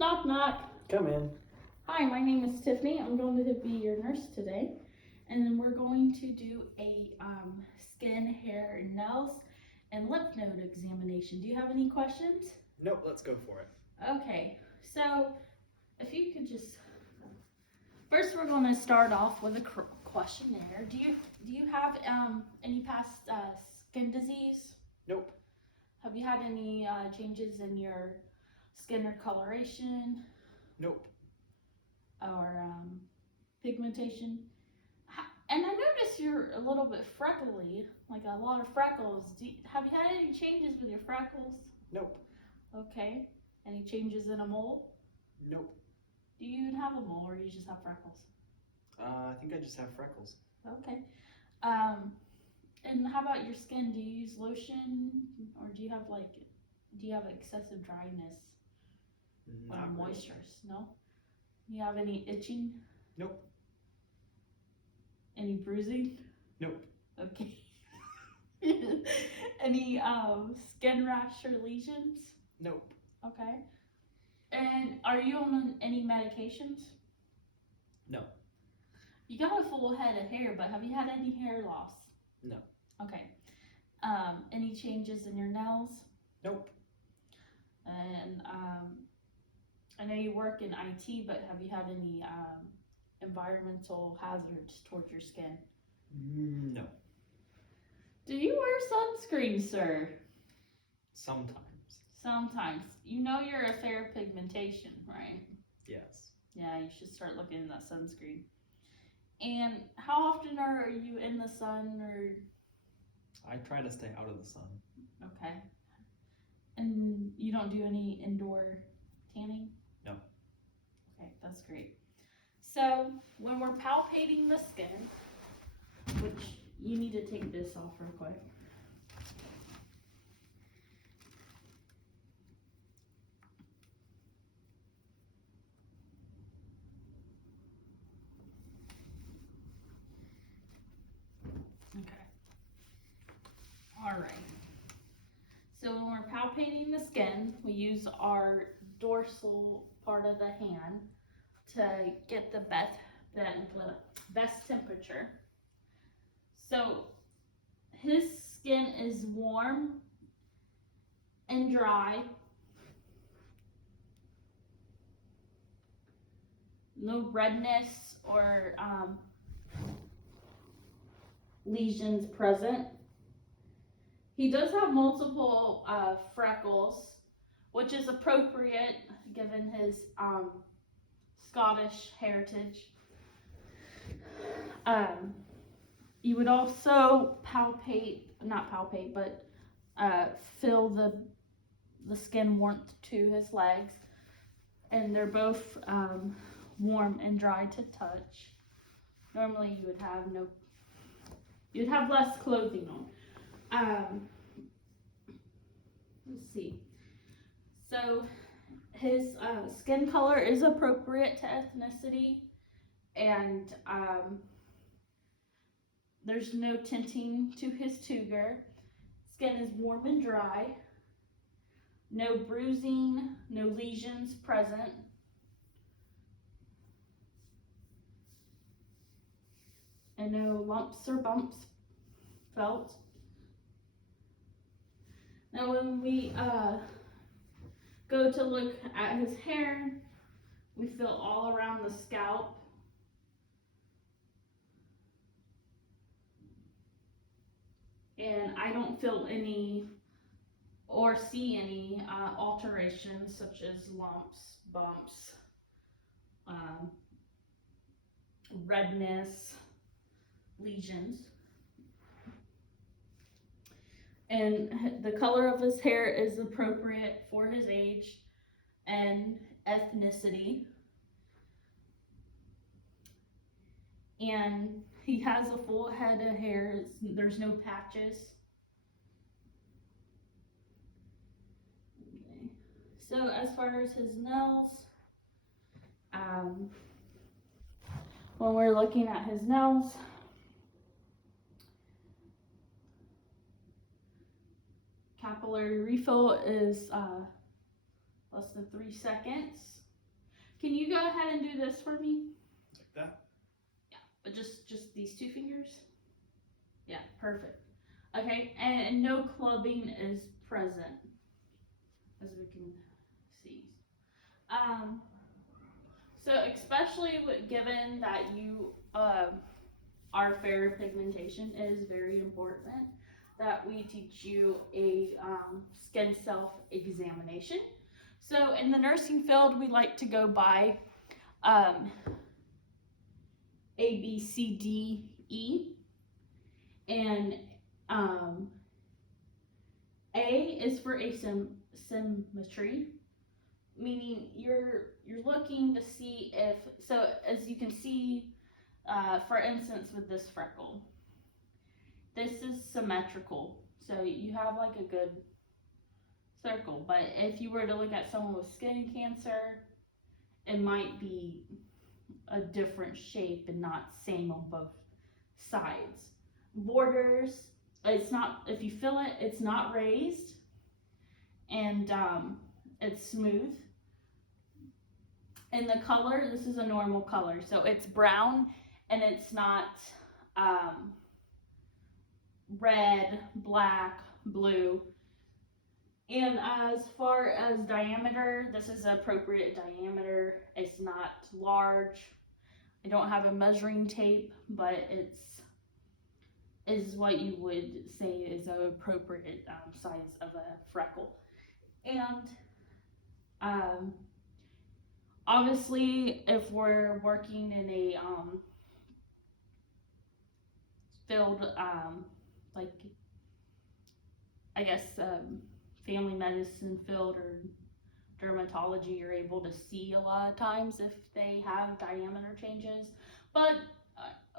Knock, knock. Come in. Hi, my name is Tiffany. I'm going to be your nurse today. And then we're going to do a skin, hair, nails, and lymph node examination. Do you have any questions? Nope, let's go for it. Okay, so if you could just, first we're going to start off with a questionnaire. Do you have any past skin disease? Nope. Have you had any changes in your skin or coloration? Nope. Or pigmentation? And I notice you're a little bit freckly, like a lot of freckles. Have you had any changes with your freckles? Nope. Okay. Any changes in a mole? Nope. Do you even have a mole, or you just have freckles? I think I just have freckles. Okay. And how about your skin? Do you use lotion, or do you have excessive dryness or Not really. moistures? No. Do you have any itching? Nope. Any bruising? Nope. Okay. Any skin rash or lesions? Nope. Okay. And are you on any medications? No. You got a full head of hair, but have you had any hair loss? No. Okay. Any changes in your nails? Nope. And I know you work in IT, but have you had any environmental hazards towards your skin? No. Do you wear sunscreen, sir? Sometimes. Sometimes. You know you're a fair pigmentation, right? Yes. Yeah, you should start looking at that sunscreen. And how often are you in the sun, or? I try to stay out of the sun. Okay. And you don't do any indoor tanning? No. Okay, that's great. So when we're palpating the skin, which you need to take this off real quick. Okay. All right. So when we're palpating the skin, we use our dorsal part of the hand to get the best temperature. So his skin is warm and dry. No redness or lesions present. He does have multiple freckles, which is appropriate given his Scottish heritage. You would also feel the skin warmth to his legs, and they're both warm and dry to touch. Normally you'd have less clothing on. Let's see. So his skin color is appropriate to ethnicity, and there's no tinting to his tuger. Skin is warm and dry. No bruising, no lesions present. And no lumps or bumps felt. Now when we go to look at his hair, we feel all around the scalp. And I don't feel any or see any alterations such as lumps, bumps, redness, lesions. And the color of his hair is appropriate for his age and ethnicity. And he has a full head of hair. There's no patches. Okay. So as far as his nails, when we're looking at his nails, capillary refill is less than 3 seconds. Can you go ahead and do this for me? Like that. But just these two fingers? Yeah, perfect. Okay, and no clubbing is present, as we can see. So especially given that you are fair pigmentation, it is very important that we teach you a skin self-examination. So in the nursing field, we like to go by A, B, C, D, E. And A is for asymmetry, meaning you're looking to see if, so as you can see, for instance with this freckle, this is symmetrical, so you have like a good circle. But if you were to look at someone with skin cancer, it might be a different shape and not same on both sides. Borders, it's not, if you feel it, it's not raised, and it's smooth. And the color, this is a normal color, so it's brown and it's not red, black, blue. And as far as diameter, this is appropriate diameter. It's not large. I don't have a measuring tape, but is what you would say is an appropriate size of a freckle. And obviously, if we're working in a field like, I guess, family medicine field or dermatology, you're able to see a lot of times if they have diameter changes. But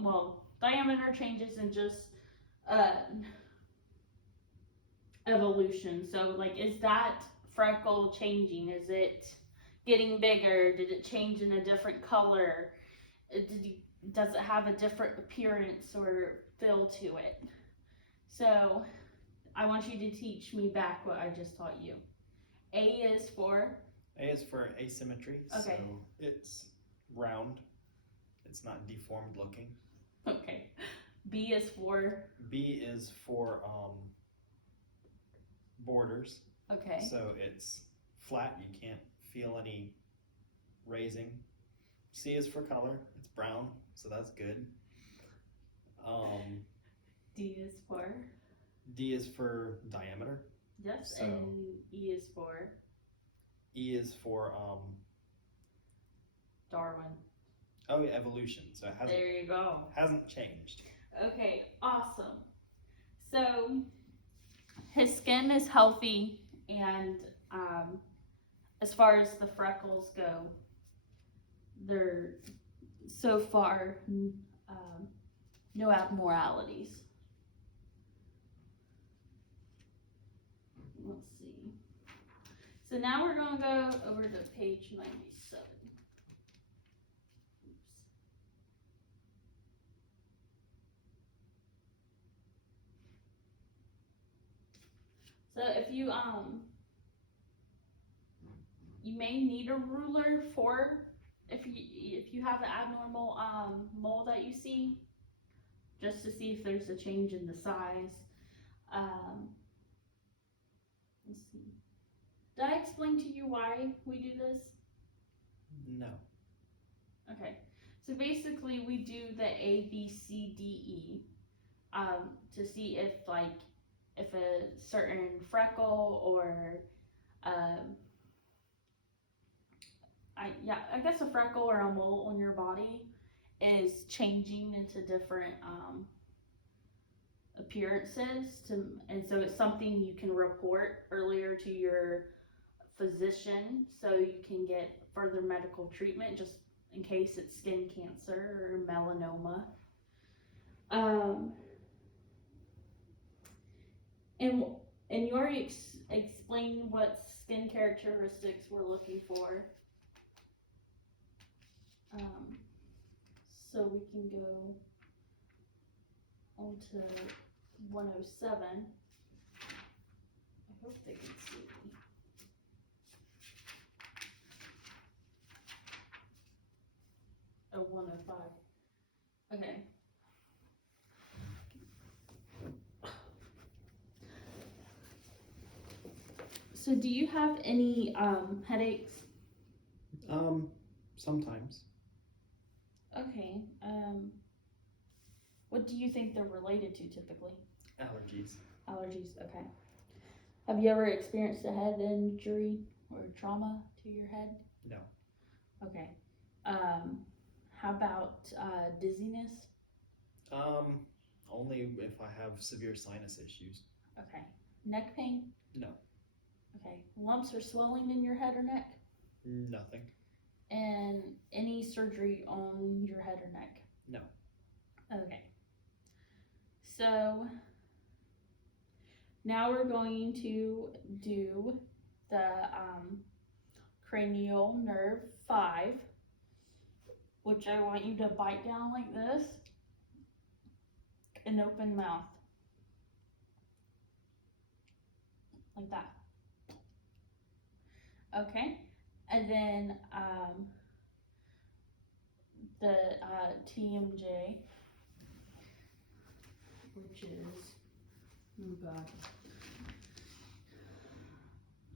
well, diameter changes and just evolution. So like, is that freckle changing? Is it getting bigger? Did it change in a different color? Does it have a different appearance or feel to it? So I want you to teach me back what I just taught you. A is for asymmetry. Okay. So it's round. It's not deformed looking. Okay. B is for borders. Okay. So it's flat. You can't feel any raising. C is for color. It's brown, so that's good. D is for D is for diameter. yes, So- and E is for E is for Darwin. oh yeah, evolution. So it There you go. hasn't changed. Okay, awesome. So his skin is healthy, and as far as the freckles go, they're so far no abnormalities. Let's see. So now we're going to go over to page 97. Oops. So if you you may need a ruler for if you have an abnormal mole that you see, just to see if there's a change in the size. Let's see. Did I explain to you why we do this? No. Okay. So basically, we do the A, B, C, D, E to see if a certain freckle or I guess a freckle or a mole on your body is changing into different appearances, and so it's something you can report earlier to your physician so you can get further medical treatment just in case it's skin cancer or melanoma. And you already explained what skin characteristics we're looking for. So we can go on to 107. I hope they can see me. 105. Okay. So do you have any headaches? Sometimes. Okay. What do you think they're related to typically? Allergies. Allergies. Okay. Have you ever experienced a head injury or trauma to your head? No. Okay. How about dizziness? Only if I have severe sinus issues. Okay. Neck pain? No. Okay. Lumps or swelling in your head or neck? Nothing. And any surgery on your head or neck? No. Okay. So now we're going to do the cranial nerve 5, which I want you to bite down like this and open mouth. Like that. Okay. And then the TMJ, which is, oh god.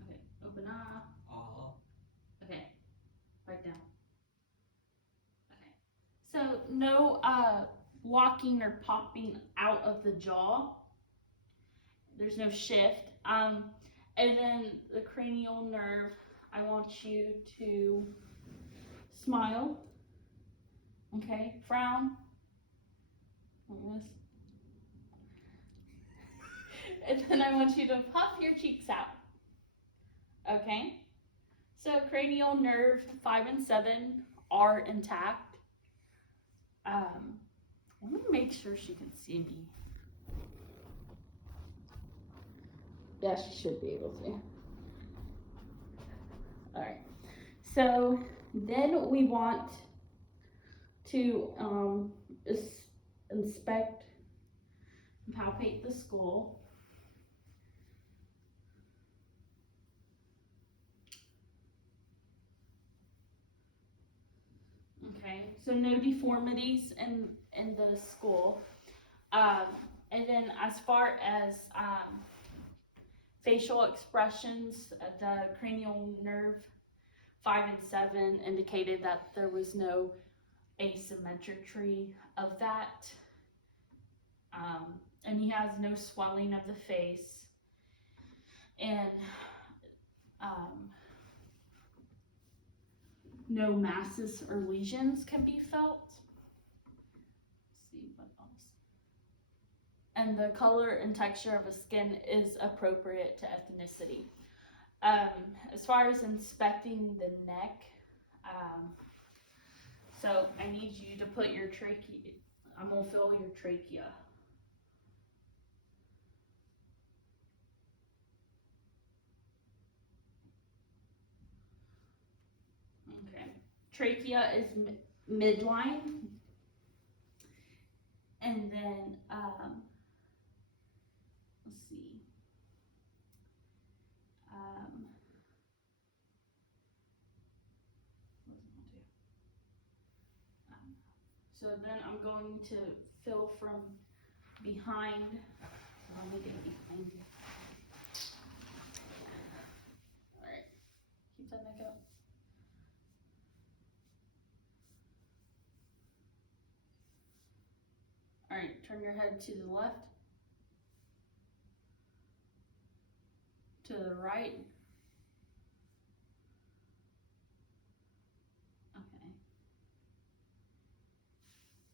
Okay, open up. Okay, right down. Okay. So no locking or popping out of the jaw. There's no shift. And then the cranial nerve, I want you to smile. Okay, frown. Like this. And then I want you to puff your cheeks out. Okay? So cranial nerve 5 and 7 are intact. Let me make sure she can see me. Yeah, she should be able to. Alright. So then we want to inspect and palpate the skull. Okay, so no deformities in the skull. And then as far as facial expressions, the cranial nerve 5 and 7 indicated that there was no asymmetry of that. And he has no swelling of the face. And no masses or lesions can be felt. Let's see what else. And the color and texture of his skin is appropriate to ethnicity. As far as inspecting the neck, so I need you to put your trachea, I'm gonna feel your trachea. Okay, trachea is midline, and then let's see. So then I'm going to fill from behind. So I'm gonna get behind you. All right, keep that neck up. All right, turn your head to the left, to the right. Okay.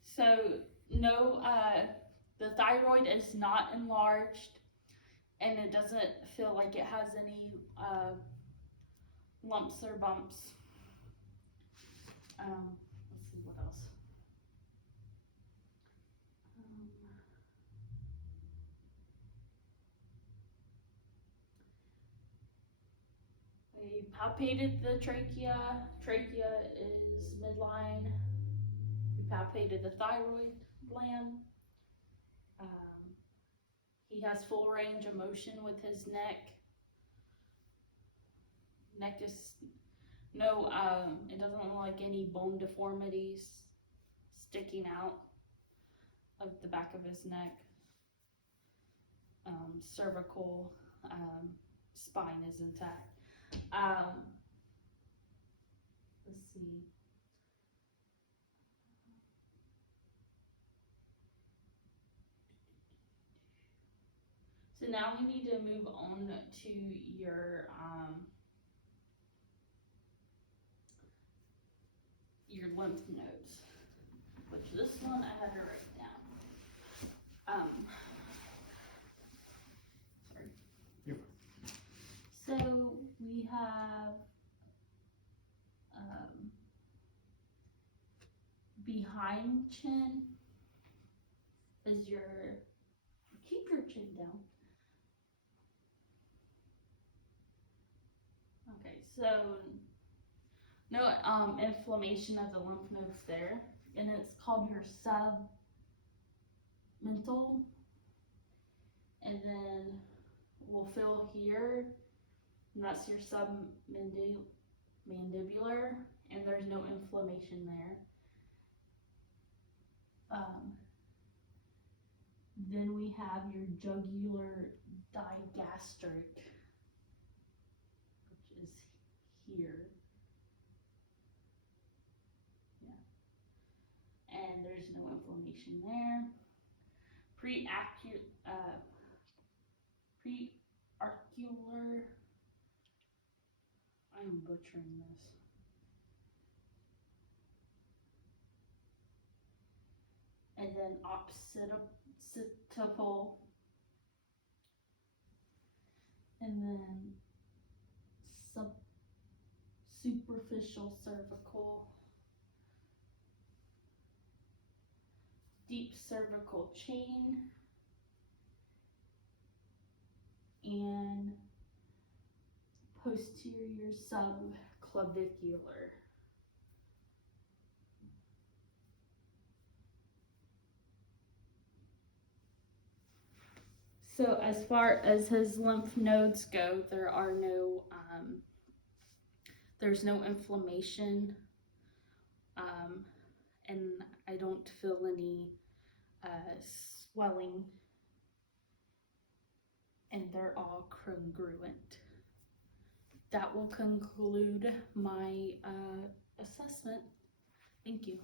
So no, the thyroid is not enlarged, and it doesn't feel like it has any lumps or bumps. Let's see what else. We palpated the trachea. Trachea is midline. We palpated the thyroid gland. He has full range of motion with his neck. Neck is no, it doesn't look like any bone deformities. sticking out of the back of his neck. Cervical spine is intact. Let's see. So now we need to move on to your lymph nodes, which this one I had to write down. Sorry. You're So we have behind chin is keep your chin down. Okay, so no inflammation of the lymph nodes there, and it's called your submental. And then we'll feel here, and that's your submandibular, and there's no inflammation there. Then we have your jugular digastric, which is here. Yeah. And there's no inflammation there. Prearcular, I'm butchering this. And then occipital, and then superficial cervical, deep cervical chain, and posterior subclavicular. So as far as his lymph nodes go, there's no inflammation, and I don't feel any swelling, and they're all congruent. That will conclude my assessment. Thank you.